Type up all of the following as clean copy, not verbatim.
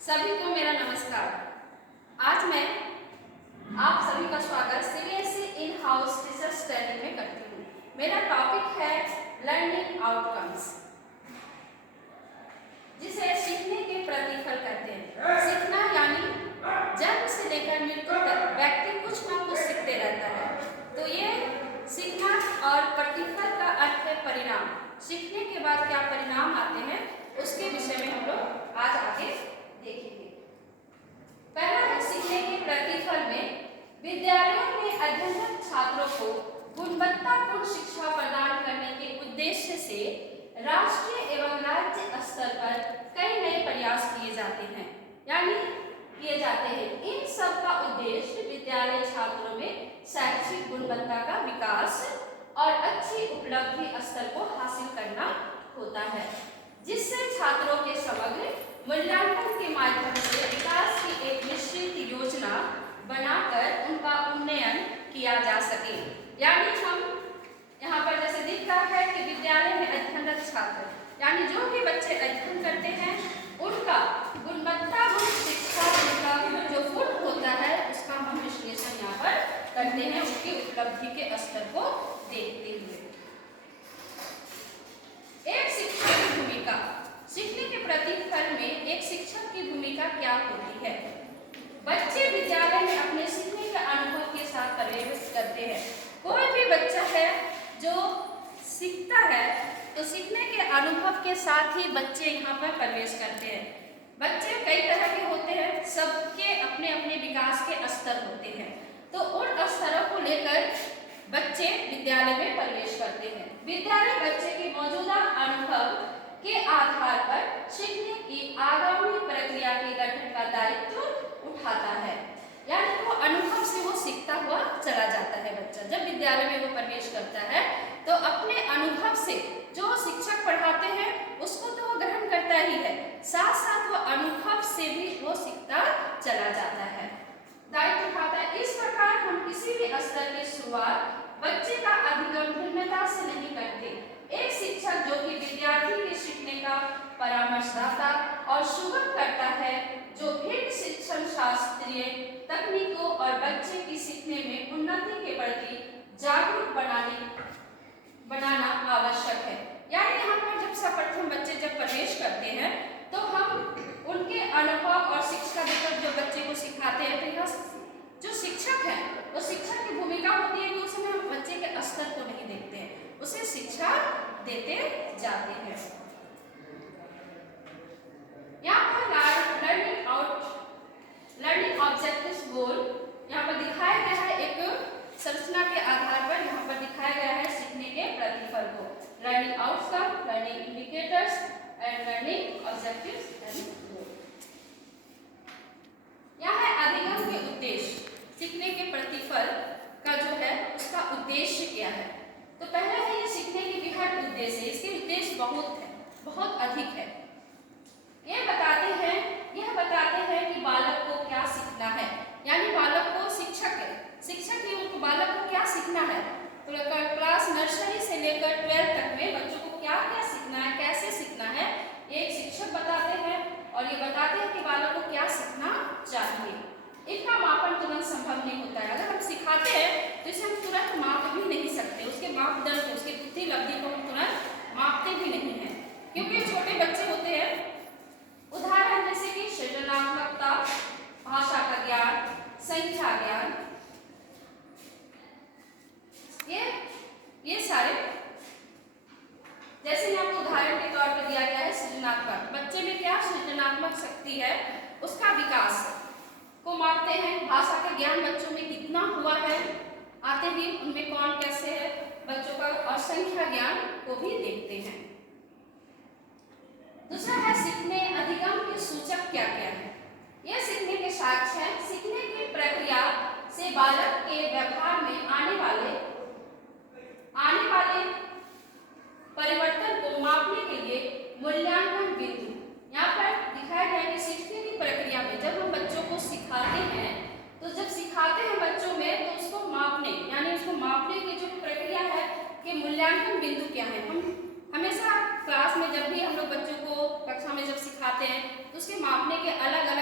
सभी को मेरा नमस्कार। आज मैं आप सभी का स्वागत CBSE in house teachers training में करती हूँ। मेरा टॉपिक है लर्निंग आउटकम्स, जिसे सीखने के प्रतिफल कहते हैं। सीखना यानी जन्म से लेकर मृत्यु तक व्यक्ति कुछ ना कुछ सीखते रहता है, तो ये सीखना और प्रतिफल का अर्थ है परिणाम। सीखने के बाद क्या परिणाम आते हैं उसके विषय में हम लोग आज आगे देखेंगे। पहला है सीखने के प्रतिफल में विद्यालयों में अध्ययनरत छात्रों को गुणवत्तापूर्ण शिक्षा प्रदान करने के उद्देश्य से राष्ट्रीय एवं राज्य स्तर पर कई नए प्रयास किए जाते हैं। इन सब का उद्देश्य विद्यालय छात्रों में शैक्षिक गुणवत्ता का विकास और अच्छी उपलब्धि स्तर को हासिल करना होता है, जिससे छात्रों के समग्र मूल्यांकन के माध्यम से विकास की एक निश्चित योजना बनाकर उनका उन्नयन किया जा सके। यानी हम यहाँ पर जैसे दिख रहा है कि विद्यालय में अध्ययनरत छात्र यानी जो भी बच्चे अध्ययन करते हैं उनका गुणवत्तापूर्ण शिक्षा उनका जो गुण होता है उसका हम विश्लेषण यहाँ पर करते हैं, उसकी उपलब्धि के स्तर को देखते हुए। एक शिक्षक की भूमिका, सीखने के प्रतिफल में एक शिक्षक की भूमिका क्या होती है? बच्चे विद्यालय में अपने सीखने के अनुभव के साथ प्रवेश करते हैं। कोई भी बच्चा है जो सीखता है तो सीखने के अनुभव के साथ ही बच्चे यहाँ पर प्रवेश करते हैं। बच्चे कई तरह के होते हैं, सबके अपने अपने विकास के स्तर होते हैं, तो उन स्तरों को लेकर बच्चे विद्यालय में प्रवेश करते हैं। विद्यालय बच्चे के मौजूदा अनुभव के आधार पर सीखने की आगामी प्रक्रिया के गठन का दायित्व उठाता है। यानी वो अनुभव से वो सीखता हुआ चला जाता है। बच्चा जब विद्यालय में वो प्रवेश करता है तो अपने अनुभव से जो शिक्षक पढ़ाते हैं उसको तो वो ग्रहण करता ही है, साथ साथ वो अनुभव से भी वो सीखता चला जाता है, दायित्व उठाता है। इस प्रकार हम किसी भी स्तर की शुरुआत बच्चे का अधिगम भिन्नता से नहीं करते। एक शिक्षक जो कि विद्यार्थी के सीखने का परामर्शदाता और सुगम करता है, जो भिन्न शिक्षण शास्त्रीय तकनीकों और बच्चे की सीखने में उन्नति के प्रति जागरूक बनाना आवश्यक है। यानी यहाँ पर जब सर्वप्रथम बच्चे जब प्रवेश करते हैं तो हम उनके अनुभव और शिक्षा देकर जो बच्चे को सिखाते हैं, तो यह जो शिक्षक है वो शिक्षक की भूमिका होती है कि उस समय हम बच्चे के स्तर को नहीं देखते हैं, उसे शिक्षा देते जाते हैं। यहाँ पर लर्निंग ऑब्जेक्टिव्स गोल यहाँ पर दिखाया गया है। एक संरचना के आधार पर यहाँ पर दिखाया गया है सीखने के प्रतिफल को, learning outcome, learning indicators and learning objectives and goal. यहाँ है अधिगम के उद्देश्य, सीखने के प्रतिफल का जो है उसका उद्देश्य क्या है। तो पहला है ये सीखने के विभिन्न उद्देश्य, इसके उद्देश्य बहुत अधिक है। यह बताते हैं कि बालक को क्या सीखना है, यानी बालक को शिक्षक ही उनको बालक को क्या सीखना है। तो क्लास नर्सरी से लेकर 12th तक में बच्चों को क्या क्या सीखना है, कैसे सीखना है, एक शिक्षक बताते हैं और ये बताते हैं कि बालक को क्या सीखना चाहिए। इनका मापन तुरंत संभव नहीं होता है। अगर हम सिखाते हैं तो इसे हम तुरंत माप भी नहीं सकते, उसके मापदंड उसके बुद्धि लब्धि को हम तुरंत मापते भी नहीं हैं, क्योंकि छोटे बच्चे होते हैं। उदाहरण जैसे कि सृजनात्मकता, भाषा का ज्ञान, संख्या ज्ञान, ये सारे जैसे यहाँ पर उदाहरण के तौर पर दिया गया है सृजनात्मक, बच्चे में क्या सृजनात्मक शक्ति है उसका विकास को मापते हैं। भाषा का ज्ञान बच्चों में कितना हुआ है आते ही उनमें कौन कैसे है बच्चों का, और संख्या ज्ञान को भी देखते हैं। दूसरा है सीखने अधिगम के सूचक क्या क्या है। यह सीखने के साक्ष्य है। सीखने की प्रक्रिया से बालक के व्यवहार में आने वाले परिवर्तन को मापने के लिए मूल्यांकन बिंदु यहाँ पर दिखाया गया है कि सीखने की प्रक्रिया में जब हम बच्चों को सिखाते हैं तो जब सिखाते हैं बच्चों में तो उसको मापने की जो प्रक्रिया है कि मूल्यांकन बिंदु क्या है। हम हमेशा क्लास में जब भी हम लोग बच्चों को कक्षा में जब सिखाते हैं तो उसके मापने के अलग अलग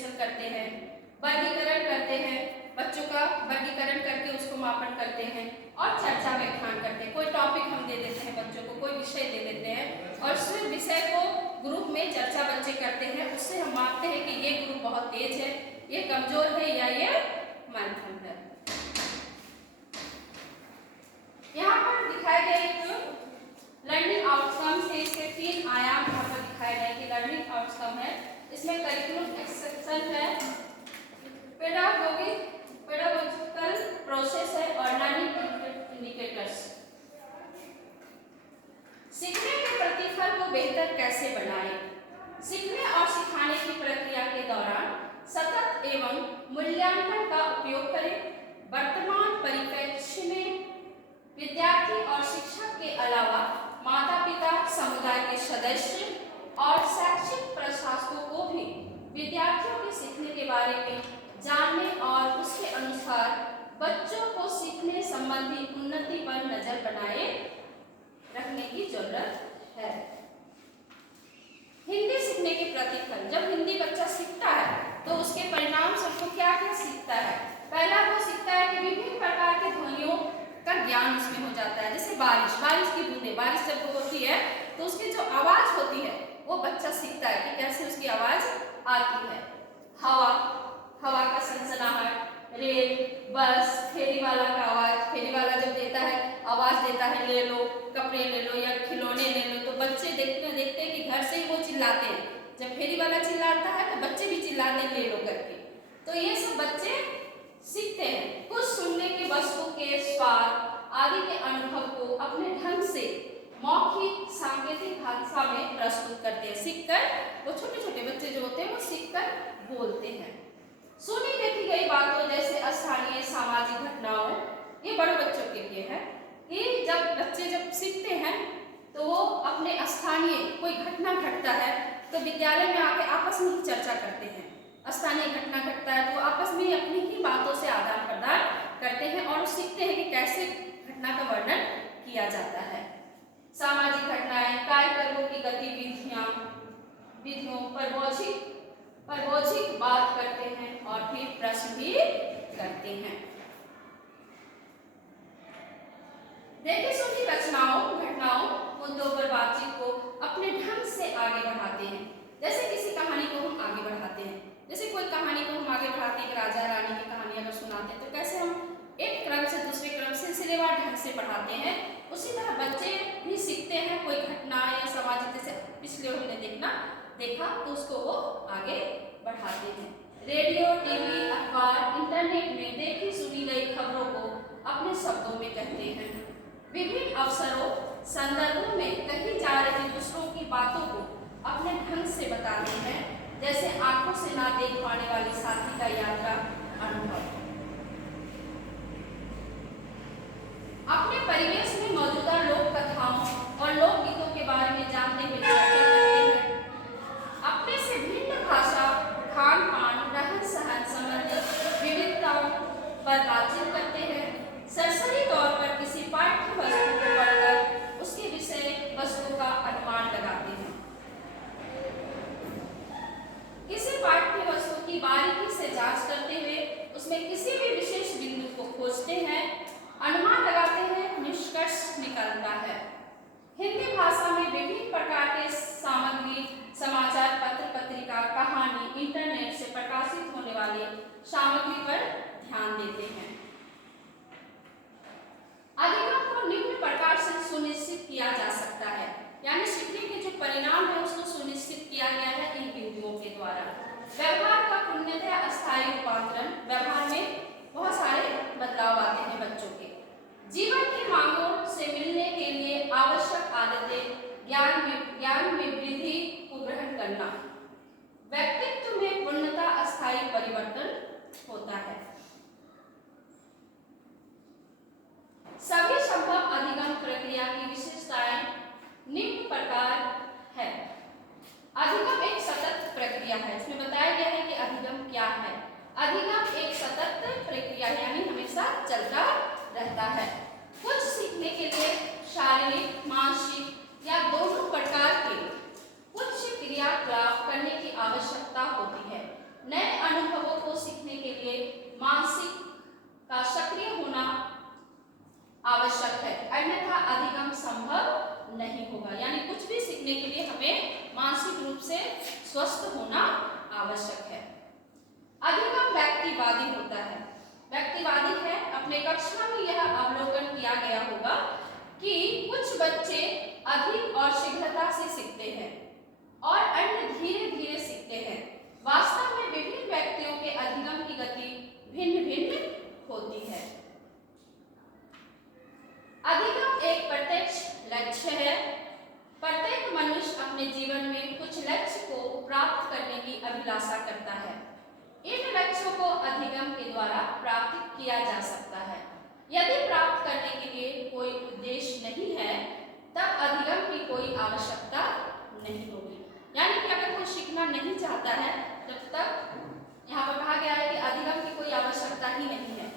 विश्लेषण करते हैं, वर्गीकरण करते हैं, बच्चों का वर्गीकरण करके उसको मापन करते हैं और चर्चा व्याख्यान करते हैं। कोई टॉपिक हम दे देते हैं बच्चों को, कोई विषय दे देते हैं और उस विषय को ग्रुप में चर्चा बच्चे करते हैं। उससे हम मापते हैं कि ये ग्रुप बहुत तेज है, ये कमजोर है या ये मध्यम है। यहाँ पर दिखाए गए लर्निंग आउटकम से इसके 3 आयाम यहाँ पर दिखाए गए कि लर्निंग आउटकम है, इसमें करिकुलम एक्सेप्शन है, पेडागोजिकल प्रोसेस है और लर्निंग इंडिकेटर्स। सीखने के प्रतिफल को बेहतर कैसे बनाएं? सीखने और सिखाने की प्रक्रिया के दौरान सतत एवं मूल्यांकन का उपयोग करें। वर्तमान परिप्रेक्ष्य में विद्यार्थी और शिक्षक के अलावा माता-पिता, समुदाय के सदस्य और शैक्षिक प्रशासकों को भी विद्यार्थियों के सीखने के बारे में जानने और उसके अनुसार बच्चों को सीखने संबंधी उन्नति पर नजर बनाए रखने की जरूरत है। हिंदी सीखने के प्रतिफल, जब हिंदी बच्चा सीखता है तो उसके परिणाम सबको क्या क्या सीखता है? पहला वो सीखता है कि विभिन्न प्रकार के ध्वनियों का ज्ञान उसमें हो जाता है। जैसे बारिश की बूंदें, बारिश जब होती है तो उसकी जो आवाज होती है वो बच्चा सीखता है कि कैसे उसकी आवाज आती है। हवा का सनसनाहट, रेल, बस, फेरी वाला का आवाज, फेरी वाला जब देता है आवाज देता है ले लो, कपड़े ले लो या खिलौने ले लो, तो बच्चे देखते हैं कि घर से ही वो चिल्लाते हैं। जब फेरी वाला चिल्लाता है तो बच्चे भी चिल्लाते ले लो करके। तो ये सब बच्चे सीखते हैं। कुछ सुनने की वस्तु के स्वाद आदि के अनुभव को अपने ढंग से मौखिक सांकेतिक भाषा में प्रस्तुत करते हैं। सीखकर वो छोटे छोटे बच्चे जो होते हैं वो सीखकर बोलते हैं। सुनी देखी गई बातों जैसे स्थानीय सामाजिक घटनाओं, ये बड़े बच्चों के लिए है कि जब बच्चे सीखते हैं तो वो अपने स्थानीय कोई घटना घटता है तो विद्यालय में आके आपस में चर्चा करते हैं। स्थानीय घटना घटता है तो आपस में अपनी ही बातों से आदान प्रदान करते हैं और सीखते हैं कि कैसे घटना का वर्णन किया जाता है। सामाजिक घटनाएं, कार्यक्रमों की विधियों पर बौद्धिक बात करते हैं और फिर प्रश्न भी करते हैं। देखी सुनी रचनाओं, घटनाओं, मुद्दों पर बातचीत को अपने ढंग से आगे बढ़ाते हैं। जैसे किसी कहानी को हम आगे बढ़ाते हैं, जैसे कोई कहानी को हम आगे बढ़ाते हैं, राजा रानी की कहानी अगर सुनाते हैं तो कैसे हम एक क्रम से दूसरे क्रम से सिलसिलेवार ढंग से पढ़ाते हैं, उसी तरह बच्चे भी सीखते हैं। कोई घटना या सामाजिक, जैसे पिछले हमने देखा तो उसको वो आगे बढ़ाते हैं। रेडियो, टीवी, अखबार, इंटरनेट में देखी सुनी गई खबरों को अपने शब्दों में कहते हैं। विभिन्न अवसरों, संदर्भों में कही जा रही दूसरों की बातों को अपने ढंग से बताते हैं। जैसे आंखों से ना देख पाने वाली साथी का यात्रा अनुभव। अपने परिवेश में मौजूदा लोक कथाओं और लोकगीतों के बारे में जानते हुए चर्चा करते हैं। अपने से भिन्न भाषा, खान पान, रहन सहन संबंधित विविधताओं पर बातचीत करते हैं। सरसरी तौर पर किसी पाठ्य वस्तु को पढ़कर उसके विषय वस्तु का अनुमान लगाते हैं। किसी पाठ्य वस्तु की बारीकी से जांच करते हुए उसमें किसी भी विशेष बिंदु को खोजते हैं, अनुमान लगाते हैं, निष्कर्ष निकलता है। हिंदी भाषा में विभिन्न प्रकार के सामग्री, समाचार पत्र, पत्रिका, कहानी, इंटरनेट से प्रकाशित होने वाली सामग्री पर ध्यान देते हैं। अधिगम को निम्न प्रकार से सुनिश्चित किया जा सकता है, यानी सीखने के जो परिणाम है उसको सुनिश्चित किया गया है इन बिंदुओं के द्वारा। व्यवहार का पूर्णतः अस्थायी रूपांतरण, व्यवहार में बहुत सारे बदलाव आते हैं बच्चों के। जीवन की मांगों से मिलने के लिए आवश्यक आदतें, ज्ञान में वृद्धि को ग्रहण करना, व्यक्तित्व में पूर्णतः अस्थायी परिवर्तन होता है। सभी संभव अधिगम प्रक्रिया की विशेषताएं निम्न प्रकार है। अधिगम एक सतत प्रक्रिया है। इसमें बताया गया है कि अधिगम क्या है। अधिगम एक सतत प्रक्रिया यानी हमेशा चलता रहता है। कुछ सीखने के लिए शारीरिक, मानसिक या दोनों प्रकार के कुछ क्रियाकलाप करने की आवश्यकता होती है। नए मानसिक रूप से स्वस्थ होना आवश्यक है। अधिगम व्यक्तिवादी होता है। व्यक्तिवादी है, अपने कक्षा में यह अवलोकन किया गया होगा कि कुछ बच्चे अधिक और शीघ्रता से सीखते हैं और अन्य धीरे धीरे सीखते हैं। वास्तव में विभिन्न व्यक्तियों के अधिगम की गति भिन्न भिन्न होती है। अधिगम एक प्रत्यक्ष लक्ष्य है। प्रत्येक मनुष्य अपने जीवन में कुछ लक्ष्य को प्राप्त करने की अभिलाषा करता है। इन लक्ष्यों को अधिगम के द्वारा प्राप्त किया जा सकता है। यदि प्राप्त करने के लिए कोई उद्देश्य नहीं है, तब अधिगम की कोई आवश्यकता नहीं होगी। यानी कि अगर कोई सीखना नहीं चाहता है, तब तक यहाँ पर कहा गया है कि अधिगम की कोई आवश्यकता ही नहीं है।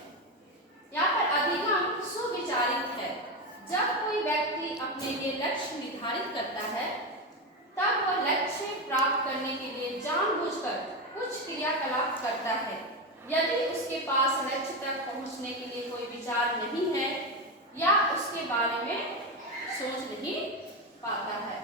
यहाँ पर अधिगम सुविचारित है। जब कोई व्यक्ति अपने लिए लक्ष्य निर्धारित करता है, तब वह लक्ष्य प्राप्त करने के लिए जानबूझकर कुछ क्रियाकलाप करता है। यदि उसके पास लक्ष्य तक पहुंचने के लिए कोई विचार नहीं है या उसके बारे में सोच नहीं पाता है।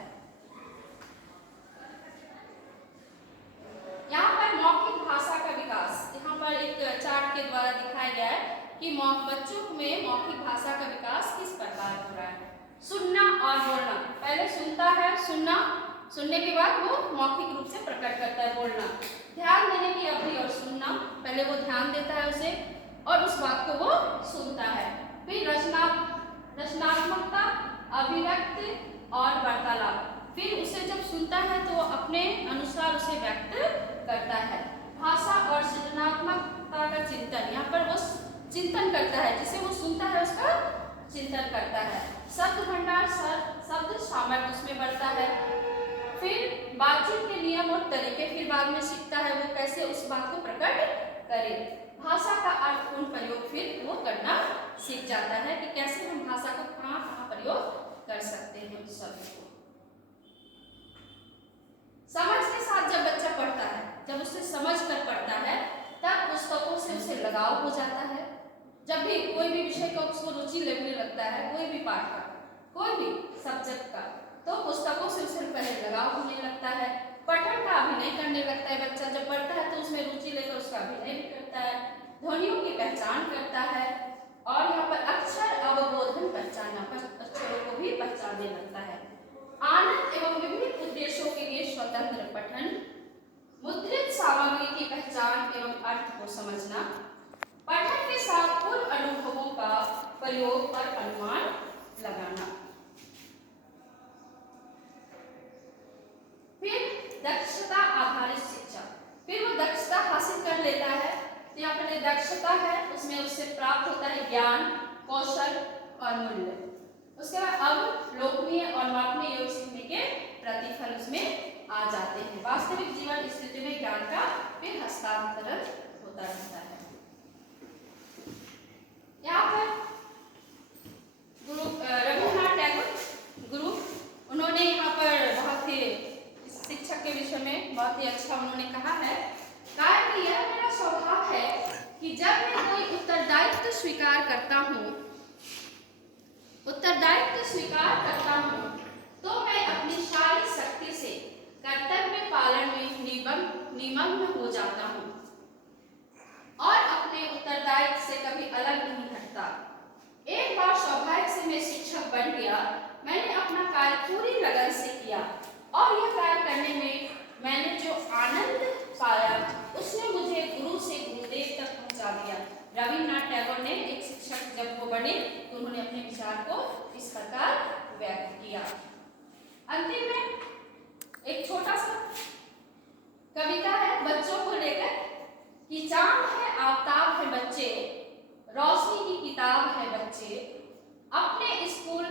यहाँ पर मौखिक भाषा का विकास, यहाँ पर एक चार्ट के द्वारा दिखाया गया है कि बच्चों में मौखिक भाषा का विकास किस प्रकार हो रहा है। सुनना और बोलना, पहले सुनता है, सुनने के बाद वो मौखिक रूप से प्रकट करता है, बोलना। ध्यान देने की अवधि और सुनना, पहले वो ध्यान देता है उसे और उस बात को वो सुनता है। फिर रचनात्मकता, अभिव्यक्ति और वार्तालाप। फिर उसे जब सुनता है तो वो अपने अनुसार उसे व्यक्त करता है। भाषा और सृजनात्मकता का चिंतन, यहाँ पर वो चिंतन करता है, जिसे वो सुनता है उसका चिंतन करता है। शब्द भंडार, शब्द सामर्थ्य उसमें बढ़ता है। फिर बातचीत के नियम और तरीके फिर बाद में सीखता है वो कैसे उस बात को प्रकट करे। भाषा का अर्थपूर्ण प्रयोग फिर वो करना सीख जाता है कि कैसे हम भाषा को कहाँ कहाँ प्रयोग कर सकते हैं उस शब्द को। समझ के साथ जब बच्चा पढ़ता है, जब उसे समझ कर पढ़ता है, तब पुस्तकों से उसे लगाव हो जाता है। जब भी कोई भी विषय का उसको रुचि लगने लगता है, कोई भी पाठ का, कोई भी सब्जेक्ट का, तो पुस्तकों से उसे पहले लगाव होने लगता है। पठन का अभिनय करने लगता है बच्चा। जब पढ़ता है तो उसमें रुचि लेकर उसका अभिनय भी करता है। ध्वनियों की पहचान करता है और यहाँ पर अक्षर अवबोधन पहचानना, अक्षरों को भी पहचानने लगता है। आनंद एवं विभिन्न उद्देश्यों के लिए स्वतंत्र पठन, मुद्रित सामग्री की पहचान एवं अर्थ को समझना, पठन के साथ पूर्व अनुभवों का प्रयोग और अनुमान लगाना। फिर दक्षता आधारित शिक्षा, फिर वो दक्षता हासिल कर लेता है। यहाँ पर दक्षता है, उसमें उससे प्राप्त होता है ज्ञान, कौशल और मूल्य। उसके बाद अब लोकनीय और मापनीय योग सीखने के प्रतिफल उसमें आ जाते हैं। वास्तविक जीवन स्थिति में ज्ञान का फिर हस्तांतरण होता रहता है। यहाँ पर गुरु रविन्द्रनाथ टैगोर गुरु, उन्होंने यहाँ पर बहुत ही शिक्षक के विषय में बहुत ही अच्छा उन्होंने कहा है कि यह मेरा स्वभाव है कि जब मैं कोई उत्तरदायित्व स्वीकार करता हूँ तो मैं अपनी सारी शक्ति से कर्तव्य पालन में निमग्न हो जाता हूँ और अपने उत्तरदायित्व से कभी अलग नहीं हटता। एक बार सौभाग्य से मैं शिक्षक बन गया। मैंने अपना कार्य पूरी लगन से किया और यह कार्य करने में मैंने जो आनंद पाया उसने मुझे गुरु से गुरुदेव तक पहुंचा दिया। रविन्द्रनाथ टैगोर ने एक शिक्षक जब वो बने तो उन्होंने अपने विचार को इस प्रकार व्यक्त किया। अंतिम में एक छोटा सा कविता है बच्चों को लेकर कि चांद है आफताब है बच्चे, रोशनी की किताब है बच्चे, अपने स्कूल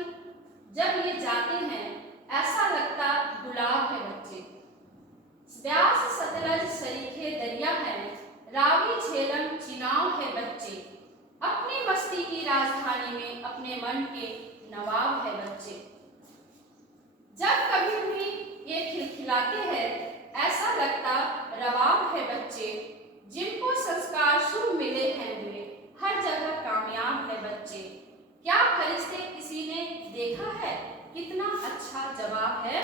जब ये जाते हैं ऐसा लगता गुलाब है बच्चे, व्यास सतलज सरीखे दरिया है, रावी झेलम चिनाव है बच्चे, अपनी मस्ती की राजधानी में अपने मन के नवाब है बच्चे। जब कभी भी ये खिलखिलाते हैं ऐसा लगता रवाब है बच्चे, जिनको संस्कार शुभ मिले हैं वे हर जगह कामयाब है बच्चे। क्या फरिश्ते किसी ने देखा है, कितना अच्छा जवाब है